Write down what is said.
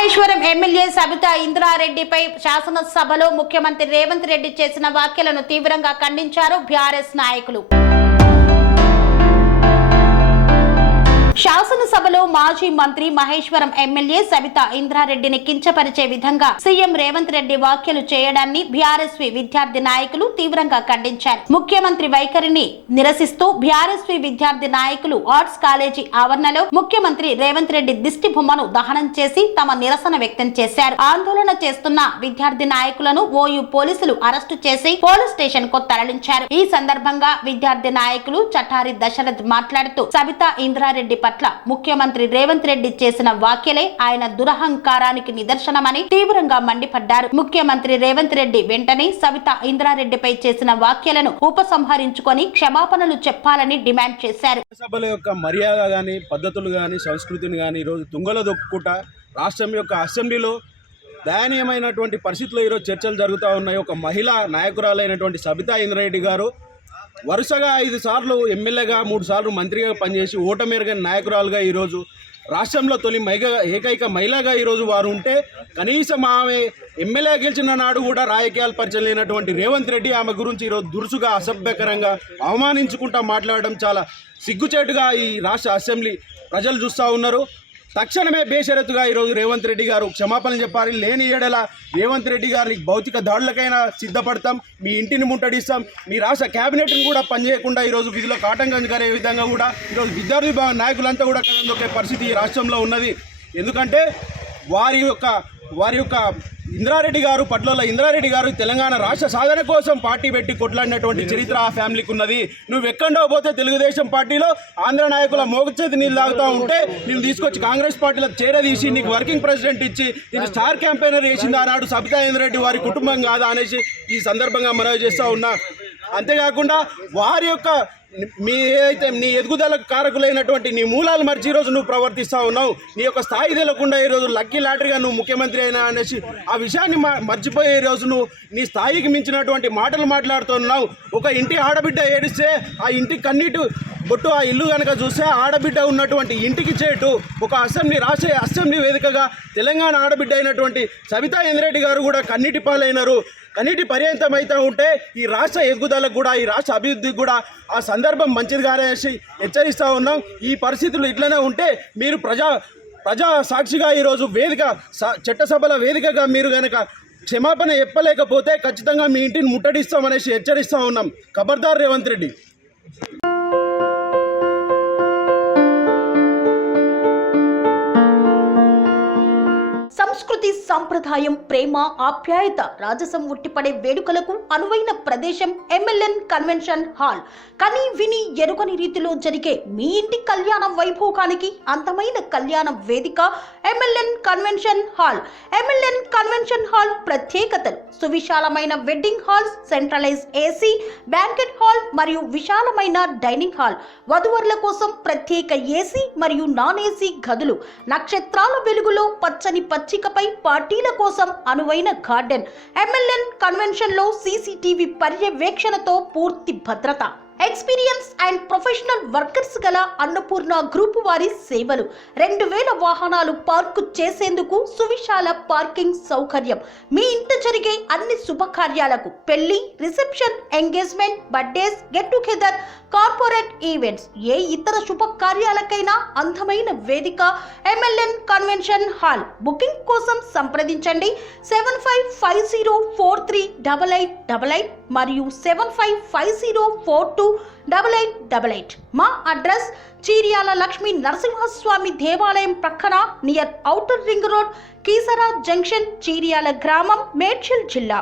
Maheshwaram MLA Sabitha ఇంద్రారెడ్డిపై శాసనసభలో ముఖ్యమంత్రి రేవంత్ రెడ్డి చేసిన వ్యాఖ్యలను తీవ్రంగా ఖండించారు బీఆర్ఎస్ నాయకులు. శాసనసభలో మాజీ మంత్రి మహేశ్వరం ఎమ్మెల్యే సబితా ఇంద్రారెడ్డిని కించపరిచే విధంగా సీఎం రేవంత్ రెడ్డి వ్యాఖ్యలు చేయడాన్ని బీఆర్ఎస్వి విద్యార్థి నాయకులు తీవ్రంగా ఖండించారు. ముఖ్యమంత్రి వైఖరిని నిరసిస్తూ బీఆర్ఎస్వి విద్యార్థి నాయకులు ఆర్ట్స్ కాలేజీ ఆవరణలో ముఖ్యమంత్రి రేవంత్ రెడ్డి దిష్టి బొమ్మను దహనం చేసి తమ నిరసన వ్యక్తం చేశారు. ఆందోళన చేస్తున్న విద్యార్థి నాయకులను ఓయూ పోలీసులు అరెస్టు చేసి పోలీస్ స్టేషన్ కు తరలించారు. ఈ సందర్భంగా విద్యార్థి నాయకులు చటారి దశరథ్ మాట్లాడుతూ సబితా ఇంద్రారెడ్డి పట్ల ముఖ్యమంత్రి రేవంత్ రెడ్డి చేసిన వ్యాఖ్యలే ఆయన దురహంకారానికి నిదర్శనమని తీవ్రంగా మండిపడ్డారు. ముఖ్యమంత్రి రేవంత్ రెడ్డి వెంటనే సబితా ఇంద్రారెడ్డిపై చేసిన వ్యాఖ్యలను ఉపసంహరించుకొని క్షమాపణలు చెప్పాలని డిమాండ్ చేశారు. సభల యొక్క మర్యాద గాని పద్ధతులు గాని సంస్కృతిని గాని ఈరోజు తుంగలో దొక్కుట రాష్ట్రం యొక్క అసెంబ్లీలో దయనీయమైనటువంటి పరిస్థితుల్లో ఈరోజు చర్చలు జరుగుతూ ఉన్నాయి. ఒక మహిళా నాయకురాలైనటువంటి సబితా ఇంద్రారెడ్డి గారు వరుసగా 5 సార్లు ఎమ్మెల్యేగా 3 సార్లు మంత్రిగా పనిచేసి ఓటమెరుగని నాయకురాలుగా ఈరోజు రాష్ట్రంలో తొలి ఏకైక మహిళగా ఈరోజు వారు ఉంటే కనీసం ఆమె ఎమ్మెల్యే గెలిచిన నాడు కూడా రాజకీయాలు పరిచయం లేనటువంటి రేవంత్ రెడ్డి ఆమె గురించి ఈరోజు దురుసుగా అసభ్యకరంగా అవమానించుకుంటా మాట్లాడడం చాలా సిగ్గుచేటుగా ఈ రాష్ట్ర అసెంబ్లీ ప్రజలు చూస్తూ ఉన్నారు. తక్షణమే బేషరతుగా ఈరోజు రేవంత్ రెడ్డి గారు క్షమాపణ చెప్పాలి. లేని ఏడల రేవంత్ రెడ్డి గారిని భౌతిక దాడులకైనా సిద్ధపడతాం, మీ ఇంటిని ముట్టడిస్తాం, మీ రాష్ట్ర క్యాబినెట్ని కూడా పనిచేయకుండా ఈరోజు విధులకు ఆటంకం కలిగే విధంగా కూడా ఈరోజు విద్యార్థి నాయకులంతా కూడా కదొకే పరిస్థితి ఈ రాష్ట్రంలో ఉన్నది. ఎందుకంటే వారి యొక్క ఇంద్రారెడ్డి గారు పట్లలో ఇంద్రారెడ్డి గారు తెలంగాణ రాష్ట్ర సాధన కోసం పార్టీ పెట్టి కొట్లాడినటువంటి చరిత్ర ఆ ఫ్యామిలీకి ఉన్నది. నువ్వు ఎక్కడో పోతే తెలుగుదేశం పార్టీలో ఆంధ్ర నాయకుల మోగచేతి నీళ్ళు తాగుతూ ఉంటే నేను తీసుకొచ్చి కాంగ్రెస్ పార్టీలో చేరదీసి నీకు వర్కింగ్ ప్రెసిడెంట్ ఇచ్చి నేను స్టార్ క్యాంపెయినర్ చేసింది ఆనాడు సబితా ఇంద్రారెడ్డి వారి కుటుంబం కాదా అనేసి ఈ సందర్భంగా మనవి చేస్తూ ఉన్నా. అంతేకాకుండా వారి యొక్క నీ ఎదుగుదలకు కారకులైనటువంటి నీ మూలాలు మర్చి ఈరోజు నువ్వు ప్రవర్తిస్తూ ఉన్నావు. నీ యొక్క స్థాయి తెలకుండా ఈరోజు లక్కీ లాటరీగా నువ్వు ముఖ్యమంత్రి అయినా అనేసి ఆ విషయాన్ని మర్చిపోయే రోజు నువ్వు నీ స్థాయికి మించినటువంటి మాటలు మాట్లాడుతున్నావు. ఒక ఇంటి ఆడబిడ్డ ఏడిస్తే ఆ ఇంటికి కన్నీటి బొట్టు ఆ ఇల్లు కనుక చూస్తే ఆడబిడ్డ ఉన్నటువంటి ఇంటికి చేటు ఒక రాష్ట్ర అసెంబ్లీ వేదికగా తెలంగాణ ఆడబిడ్డ అయినటువంటి సబితా ఇంద్రారెడ్డి గారు కూడా కన్నీటి పాలైనారు. కన్నీటి పర్యంతం అయితే ఉంటే ఈ రాష్ట్ర ఎదుగుదలకు కూడా ఈ రాష్ట్ర అభివృద్ధికి కూడా ఆ సందర్భం మంచిది కానేసి హెచ్చరిస్తూ ఉన్నాం. ఈ పరిస్థితులు ఇట్లనే ఉంటే మీరు ప్రజా సాక్షిగా ఈరోజు వేదిక చట్టసభల వేదికగా మీరు కనుక క్షమాపణ చెప్పలేకపోతే ఖచ్చితంగా మీ ఇంటిని ముట్టడిస్తామనేసి హెచ్చరిస్తూ ఉన్నాం. ఖబర్దార్ రేవంత్ రెడ్డి. సంస్కృతి సంప్రదాయం ప్రేమ ఆప్యాయత రాజసం ఉట్టిపడే వేడుకలకు అనువైన ప్రదేశం ఎంఎల్ఎన్ కన్వెన్షన్ హాల్. కని విని ఎరుగని రీతిలో జరిగే మీ ఇంటి కళ్యాణ వైభోగానికి అందమైన కళ్యాణ వేదిక MLN convention hall. MLN convention hall ప్రత్యేకతలు: సువిశాలమైన wedding halls, centralise AC banquet hall మరియు విశాలమైన డైనింగ్ హాల్, వధువరుల కోసం ప్రత్యేక ఏసీ మరియు నాన్ ఏసీ గదులు, నక్షత్రాల వెలుగులో పచ్చని పచ్చికపై పార్టీల కోసం అనువైన గార్డెన్. ఎంఎల్ఎన్ కన్వెన్షన్ లో సీసీటీవీ పర్యవేక్షణతో పూర్తి భద్రత. ఎక్స్పీరియన్స్ అండ్ ప్రొఫెషనల్ వర్కర్స్ గల అన్నపూర్ణ గ్రూప్ వారి సేవలు. 2000 వాహనాలు పార్కు చేసేందుకు సువిశాల పార్కింగ్ సౌకర్యం. మీ ఇంట జరిగే అన్ని శుభకార్యాలకు, పెళ్లి, reception, engagement, birthdays, get together, corporate events, ఏ ఇతర శుభకార్యాలకైనా అందమైన వేదిక ఎంఎల్ఎన్ కన్వెన్షన్ హాల్. బుకింగ్ కోసం సంప్రదించండి 7550438888 మరియు 7550428888. మా అడ్రస్ చీర్యాల లక్ష్మీ నరసింహస్వామి దేవాలయం ప్రక్కన near outer ring road, Keesara junction, Cheeryal గ్రామం, మేడ్చల్ జిల్లా.